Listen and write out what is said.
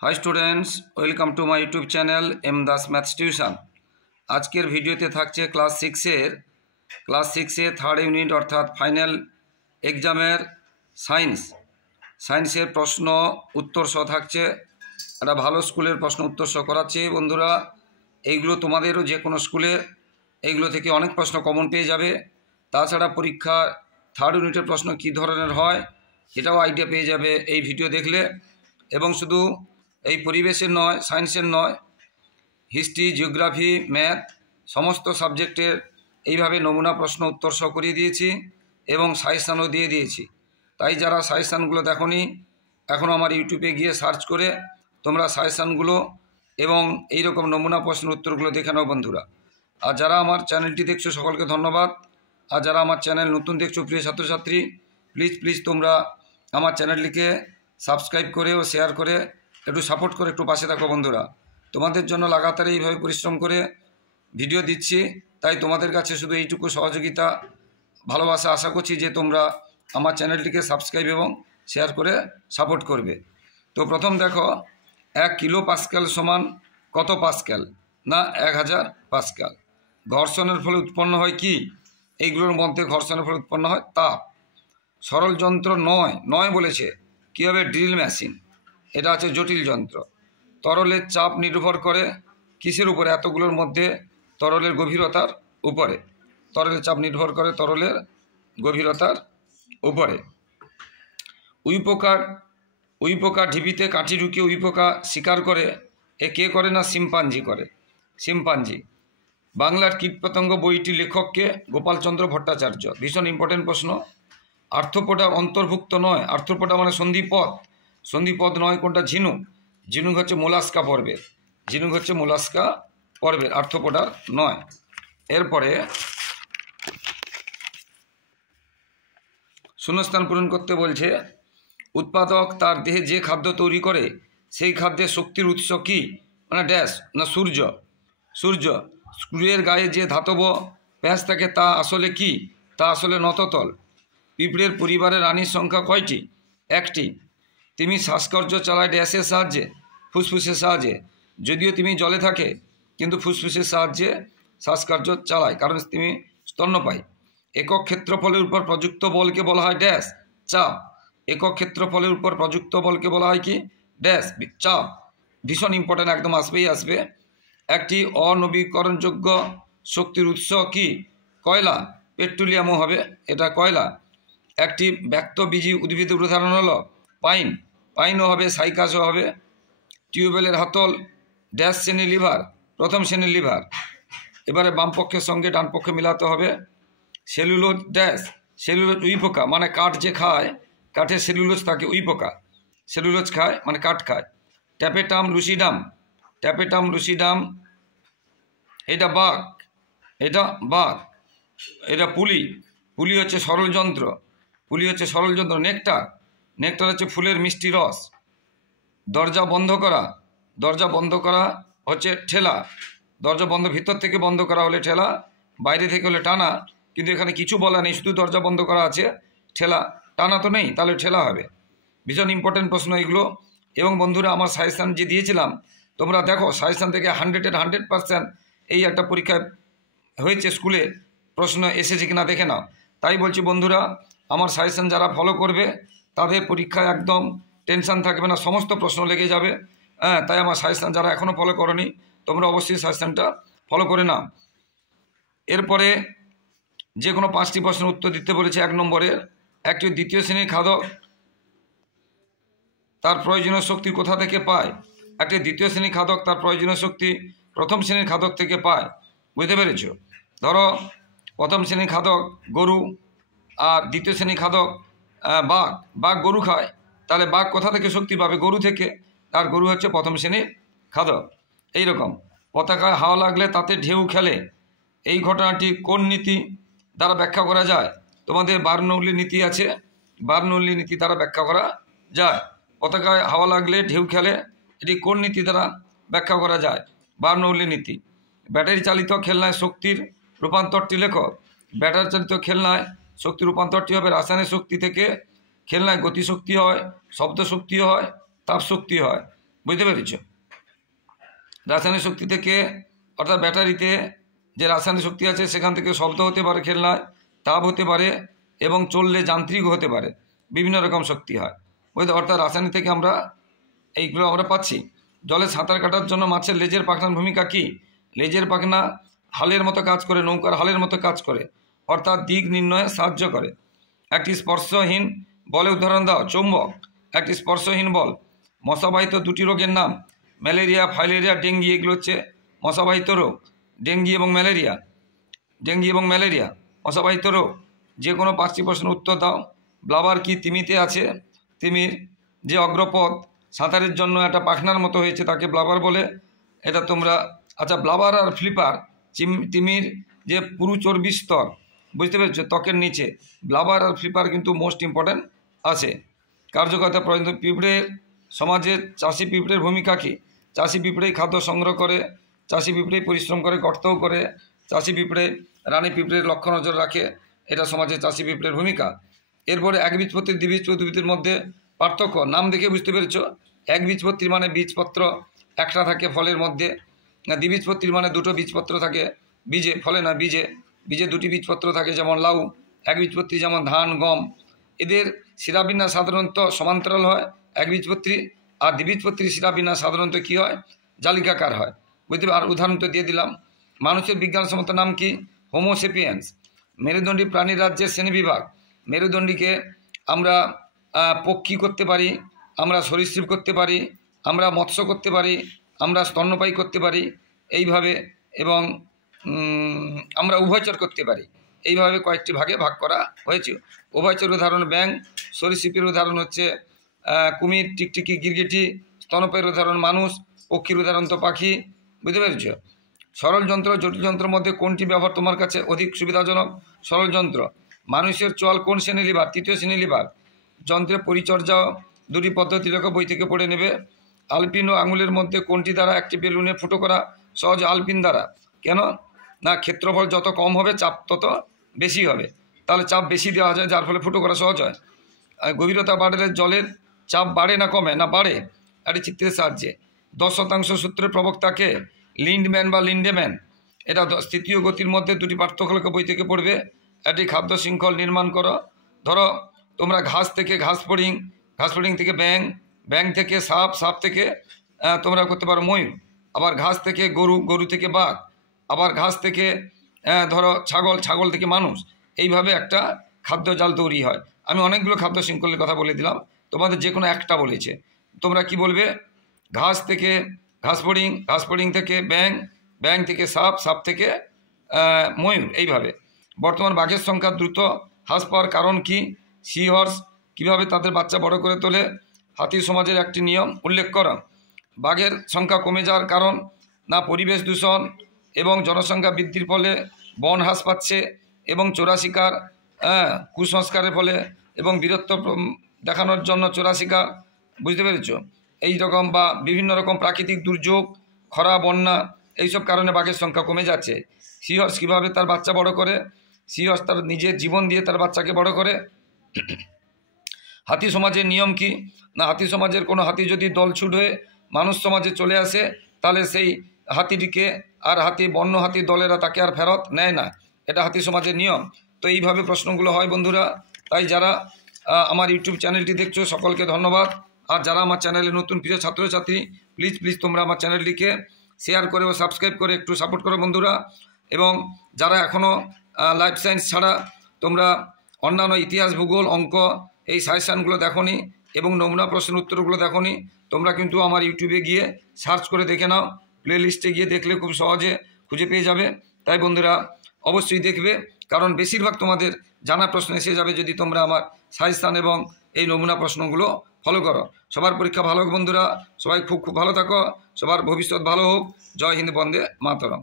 High students welcome to my YouTube channel M Das maths tuition. आजकेर भिडियोते थाकছে class सिक्सर थार्ड यूनिट अर्थात फाइनल एग्जामेर साइंसर प्रश्न उत्तर सह थाकছে। একটা ভালো স্কুলের প্রশ্ন উত্তর সহ করাচ্ছি বন্ধুরা। এইগুলো তোমাদেরও যে কোনো স্কুলে এইগুলো থেকে অনেক প্রশ্ন কমন পেয়ে যাবে। তাছাড়া পরীক্ষা থার্ড ইউনিটের প্রশ্ন কী ধরনের হয় এটাও আইডিয়া পেয়ে যাবে এই ভিডিও দেখলে। এবং শুধু এই পরিবেশের নয়, সায়েন্সের নয়, হিস্ট্রি, জিওগ্রাফি, ম্যাথ সমস্ত সাবজেক্টের এইভাবে নমুনা প্রশ্ন উত্তর সহ করিয়ে দিয়েছি এবং সাজেশানও দিয়ে দিয়েছি। তাই যারা সাজেশানগুলো দেখোনি এখনও আমার ইউটিউবে গিয়ে সার্চ করে তোমরা সাজেশানগুলো এবং এই রকম নমুনা প্রশ্নের উত্তরগুলো দেখে নাও বন্ধুরা। আর যারা আমার চ্যানেলটি দেখছো সকলকে ধন্যবাদ। আর যারা আমার চ্যানেল নতুন দেখছো প্রিয় ছাত্রছাত্রী, প্লিজ তোমরা আমার চ্যানেলটিকে সাবস্ক্রাইব করে ও শেয়ার করে একটু সাপোর্ট করে একটু পাশে থাকো বন্ধুরা। তোমাদের জন্য লাগাতার এইভাবে পরিশ্রম করে ভিডিও দিচ্ছি, তাই তোমাদের কাছে শুধু এইটুকু সহযোগিতা ভালোবাসা আশা করছি যে তোমরা আমার চ্যানেলটিকে সাবস্ক্রাইব এবং শেয়ার করে সাপোর্ট করবে। তো প্রথম দেখো, 1 কিলো পাস্কাল সমান কত পাস্কাল? না 1000 পাস্কাল। ঘর্ষণের ফলে উৎপন্ন হয় কি? এইগুলোর মধ্যে ঘর্ষণের ফলে উৎপন্ন হয় তাপ। সরল যন্ত্র নয় বলেছে, কী হবে? Drill machine. এটা আছে জটিল যন্ত্র। তরলের চাপ নির্ভর করে কিসের উপরে? এতগুলোর মধ্যে তরলের গভীরতার উপরে। তরলের চাপ নির্ভর করে তরলের গভীরতার উপরে। উইপোকা ঢিবিতে কাঠি ঢুকিয়ে উইপোকা শিকার করে, এ কে করে? না শিম্পাঞ্জি করে। শিম্পাঞ্জি। বাংলার কীটপতঙ্গ বইটি লেখককে? গোপালচন্দ্র ভট্টাচার্য। ভীষণ ইম্পর্টেন্ট প্রশ্ন। আর্থ্রোপোডা অন্তর্ভুক্ত নয়। আর্থ্রোপোডা মানে সন্ধিপদ নয়। কোনটা? ঝিনুক হচ্ছে মোলাস্কা পর্বের। আর্থ্রোপোডার নয়। এরপরে শূন্যস্থান পূরণ করতে বলছে। উৎপাদক তার দেহে যে খাদ্য তৈরি করে সেই খাদ্যের শক্তির উৎস কি? মানে ড্যাশ। না সূর্য। স্ক্রুয়ের গায়ে যে ধাতব প্যাঁচ থাকে তা আসলে কি? তা আসলে নততল। পিঁপড়ের পরিবারের রানীর সংখ্যা কয়টি? 1টি। তিমি শ্বাসকর্য চালায় ড্যাশের সাহায্যে? ফুসফুসের সাহায্যে। যদিও তিমি জলে থাকে কিন্তু ফুসফুসের সাহায্যে শ্বাসকার্য চালায়, কারণ তিমি স্তন্যপায়ী। একক ক্ষেত্রফলের উপর প্রযুক্ত বলকে বলা হয় ড্যাশ। চাপ। একক ক্ষেত্রফলের উপর প্রযুক্ত বলকে বলা হয় কি? ড্যাশ। চাপ। ভীষণ ইম্পর্ট্যান্ট, একদম আসবে। একটি অনবীকরণযোগ্য শক্তির উৎস কি? কয়লা। পেট্রোলিয়ামও হবে, এটা কয়লা। একটি ব্যক্তবীজী উদ্ভিদের উদাহরণ হলো পাইনও হবে, সাইকাসও হবে। টিউবওয়েলের হাতল ড্যাশ শ্রেণীর লিভার? প্রথম শ্রেণীর লিভার। এবারে বাম পক্ষের সঙ্গে ডান পক্ষে মিলাতে হবে। Cellulose dash. সেলুলোজ উইপোকা, মানে কাঠ যে খায়, কাঠের সেলুলোজ থাকে উইপোকা। সেলুলোজ খায় মানে কাঠ খায়। ট্যাপেটাম লুসিডাম এটা বাঘ। এটা পুলি হচ্ছে সরল যন্ত্র। নেকটার হচ্ছে ফুলের মিষ্টি রস। দরজা বন্ধ করা হচ্ছে ঠেলা। দরজা বন্ধ, ভিতর থেকে বন্ধ করা হলে ঠেলা, বাইরে থেকে হলে টানা। কিন্তু এখানে কিছু বলা নেই, শুধু দরজা বন্ধ করা আছে, ঠেলা। টানা তো নেই, তাহলে ঠেলা হবে। ভীষণ ইম্পর্টেন্ট প্রশ্ন এগুলো। এবং বন্ধুরা, আমার সাজেশান যে দিয়েছিলাম তোমরা দেখো, সাজেশান থেকে 100% এই একটা পরীক্ষায় হয়েছে, স্কুলে প্রশ্ন এসেছে কিনা দেখে নাও। তাই বলছি বন্ধুরা, আমার সাজেশান যারা ফলো করবে তাদের পরীক্ষায় একদম টেনশান থাকবে না, সমস্ত প্রশ্ন লেগে যাবে। তাই আমার সাজেশান যারা এখনও ফলো করনি তোমরা অবশ্যই সাজেশানটা ফলো করে নাও। এরপরে যে কোনো 5টি প্রশ্নের উত্তর দিতে বলেছে। 1 নম্বরের, একটি দ্বিতীয় শ্রেণীর খাদক তার প্রয়োজনীয় শক্তি কোথা থেকে পায়? একটি দ্বিতীয় শ্রেণীর খাদক তার প্রয়োজনীয় শক্তি প্রথম শ্রেণীর খাদক থেকে পায়। বুঝতে পেরেছ? ধরো প্রথম শ্রেণীর খাদক গরু আর দ্বিতীয় শ্রেণীর খাদক বাঘ গরু খায়, তাহলে বাঘ কোথা থেকে শক্তি পাবে? গরু থেকে। আর গরু হচ্ছে প্রথম শ্রেণীর খাদক। এইরকম পতাকায় হাওয়া লাগলে তাতে ঢেউ খেলে, এই ঘটনাটি কোন নীতি দ্বারা ব্যাখ্যা করা যায়? তোমাদের বার্নৌলি নীতি আছে, বার্নৌলি নীতি দ্বারা ব্যাখ্যা করা যায়। পতাকায় হাওয়া লাগলে ঢেউ খেলে, এটি কোন নীতি দ্বারা ব্যাখ্যা করা যায়? বার্নৌলি নীতি। ব্যাটারি চালিত খেলনায় শক্তির রূপান্তরটি লেখো। ব্যাটারি চালিত খেলনায় শক্তির রূপান্তরটি হবে রাসায়নিক শক্তি থেকে। খেলনায় গতিশক্তি হয়, শব্দ শক্তি হয়, তাপ শক্তি হয়। বুঝতে পেরেছ? রাসায়নিক শক্তি থেকে অর্থাৎ ব্যাটারিতে যে রাসায়নিক শক্তি আছে সেখান থেকে শব্দ হতে পারে, খেলনায় তাপ হতে পারে এবং চললে যান্ত্রিক হতে পারে, বিভিন্ন রকম শক্তি হয়। বুঝতে? অর্থাৎ রাসায়নিক থেকে আমরা এইগুলো আমরা পাচ্ছি। জলে সাঁতার কাটার জন্য মাছের লেজের পাখনার ভূমিকা কী? লেজের পাখনা হালের মতো কাজ করে, নৌকার হালের মতো কাজ করে, অর্থাৎ দিক নির্ণয়ে সাহায্য করে। একটি স্পর্শহীন বলে উদাহরণ দাও। চৌম্বক একটি স্পর্শহীন বল। মশাবাহিত দুটি রোগের নাম। ম্যালেরিয়া, ফাইলেরিয়া, ডেঙ্গি, এগুলো হচ্ছে মশাবাহিত রোগ। ডেঙ্গি এবং ম্যালেরিয়া মশাবাহিত রোগ। যে কোনো 5টি প্রশ্নের উত্তর দাও। ব্লাবার কি? তিমিতে আছে। তিমির যে অগ্রপথ সাঁতারের জন্য একটা পাখনার মতো হয়েছে তাকে ব্লাবার বলে। এটা তোমরা আচ্ছা, ব্লাবার আর ফ্লিপার, তিমির যে পুরু চর্বি স্তর, বুঝতে পেরেছো, ত্বকের নিচে, ব্লাবার আর ফ্লিপার কিন্তু মোস্ট ইম্পর্ট্যান্ট আছে। কার্যকর্তা প্রয়োজন। পিঁপড়ের সমাজে চাষি পিঁপড়ের ভূমিকা কী? চাষি পিঁপড়েই খাদ্য সংগ্রহ করে, চাষি পিঁপড়েই পরিশ্রম করে, গর্তও করে, চাষি পিঁপড়ে রানী পিঁপড়ের লক্ষ্য নজর রাখে। এটা সমাজে চাষি পিঁপড়ের ভূমিকা। এরপরে একবীজপত্রী দ্বিবীজপত্রীর মধ্যে পার্থক্য নাম দেখে বুঝতে পেরেছো। একবীজপত্রী মানে বীজপত্র একটা থাকে ফলের মধ্যে, দ্বিবীজপত্রী মানে দুটো বীজপত্র থাকে বীজে, ফলে না বীজে। বীজে দুটি বীজপত্র থাকে, যেমন লাউ। একবীজপত্রী যেমন ধান, গম। এদের শিরাবিন্যাস সাধারণত সমান্তরাল হয় একবীজপত্রী, আর দ্বিবীজপত্রী শিরাবিন্যাস সাধারণত কী হয়? জালিকাকার হয়। বুঝতে পার? আর উদাহরণ তো দিয়ে দিলাম। মানুষের বিজ্ঞানসম্মত নাম কি? হোমোসেপিয়েন্স। মেরুদণ্ডী প্রাণীর রাজ্যের শ্রেণীবিভাগ। মেরুদণ্ডীকে আমরা পক্ষী করতে পারি, আমরা সরীসৃপ করতে পারি, আমরা মৎস্য করতে পারি, আমরা স্তন্যপায়ী করতে পারি এইভাবে, এবং আমরা উভয়চর করতে পারি। এইভাবে কয়েকটি ভাগে ভাগ করা হয়েছে। উভয়চর উদাহরণ ব্যাঙ, সরীসৃপের উদাহরণ হচ্ছে কুমির, টিকটিকি, গিরগিটি। স্তন্যপায়ীর উদাহরণ মানুষ, পক্ষীর উদাহরণ তো পাখি। বুঝতে পেরেছ? সরল যন্ত্র জটিল যন্ত্রের মধ্যে কোনটি ব্যবহার তোমার কাছে অধিক সুবিধাজনক? সরল যন্ত্র। মানুষের চোয়াল কোন শ্রেণী লিভার? 3য় শ্রেণী লিভার। যন্ত্রের পরিচর্যা 2টি পদ্ধতি লেখো, বই থেকে পড়ে নেবে। আলপিন ও আঙুলের মধ্যে কোনটি দ্বারা একটি বেলুনে ফুটো করা সহজ? আলপিন দ্বারা। কেন না? ক্ষেত্রফল যত কম হবে চাপ তত বেশি হবে, তাহলে চাপ বেশি দেওয়া যায়, যার ফলে ফুটো করা সহজ হয়। আর গভীরতা বাড়লে জলের চাপ বাড়ে না কমে? না বাড়ে। একটি চিত্রের সাহায্যে। 10% সূত্রের প্রবক্তাকে? লিন্ডম্যান বা লিন্ডেম্যান। এটা স্থিতীয় গতির মধ্যে 2টি পার্থক্য লেখো, বই থেকে পড়বে। একটি খাদ্য শৃঙ্খল নির্মাণ করো। ধরো তোমরা ঘাস থেকে ঘাসফড়িং, ঘাসফড়িং থেকে ব্যাঙ, ব্যাঙ থেকে সাপ, সাপ থেকে তোমরা করতে পারো ময়ূর। আবার ঘাস থেকে গরু, গরু থেকে বাঘ। আবার ঘাস থেকে ধরো ছাগল, ছাগল থেকে মানুষ। এইভাবে একটা খাদ্য জাল তৈরি হয়। আমি অনেকগুলো খাদ্য শৃঙ্খলের কথা বলে দিলাম, তোমাদের যে কোনো একটা বলেছে, তোমরা কি বলবে? ঘাস থেকে ঘাসফড়িং, ঘাসফড়িং থেকে ব্যাঙ, ব্যাঙ থেকে সাপ, সাপ থেকে ময়ূর। এইভাবে। বর্তমান বাঘের সংখ্যা দ্রুত হ্রাস পাওয়ার কারণ কি? সি হর্স কীভাবে তাদের বাচ্চা বড় করে তোলে? হাতি সমাজের একটি নিয়ম উল্লেখ করো। বাঘের সংখ্যা কমে যাওয়ার কারণ? না পরিবেশ দূষণ এবং জনসংখ্যা বৃদ্ধির ফলে বন হ্রাস পাচ্ছে, এবং চোরা শিকার, কুসংস্কারের ফলে, এবং বীরত্ব দেখানোর জন্য চোরা শিকার। বুঝতে পেরেছ? এই রকম বা বিভিন্ন রকম প্রাকৃতিক দুর্যোগ, খরা, বন্যা, এইসব কারণে বাঘের সংখ্যা কমে যাচ্ছে। সিহর্স কীভাবে তার বাচ্চা বড় করে? সিহর্স তার নিজের জীবন দিয়ে তার বাচ্চাকে বড় করে। হাতি সমাজের নিয়ম কি? না হাতি সমাজের কোনো হাতি যদি দলছুট হয়ে মানুষ সমাজে চলে আসে, তাহলে সেই হাতিটিকে আর বন্য হাতি দলেরা তাকে আর ফেরত নেয় না। এটা হাতি সমাজের নিয়ম। তো এইভাবে প্রশ্নগুলো হয় বন্ধুরা। তাই যারা আমার ইউটিউব চ্যানেলটি দেখছো সকলকে ধন্যবাদ। আর যারা আমার চ্যানেলে নতুন প্রিয় ছাত্রছাত্রী, প্লিজ তোমরা আমার চ্যানেলটিকে শেয়ার করে ও সাবস্ক্রাইব করে একটু সাপোর্ট করো বন্ধুরা। এবং যারা এখনও লাইফ সায়েন্স ছাড়া তোমরা অন্যান্য ইতিহাস, ভূগোল, অঙ্ক এই সাজেশানগুলো দেখোনি এবং নমুনা প্রশ্নের উত্তরগুলো দেখোনি, তোমরা কিন্তু আমার ইউটিউবে গিয়ে সার্চ করে দেখে নাও। প্লে লিস্টে গিয়ে দেখলে খুব সহজে খুঁজে পেয়ে যাবে। তাই বন্ধুরা অবশ্যই দেখবে, কারণ বেশিরভাগ তোমাদের জানা প্রশ্ন এসে যাবে যদি তোমরা আমার সাজেশান এবং এই নমুনা প্রশ্নগুলো ফলো করো। সবার পরীক্ষা ভালো হোক বন্ধুরা, সবাই খুব ভালো থাকো, সবার ভবিষ্যৎ ভালো হোক। জয় হিন্দ, বন্দে মাতরম।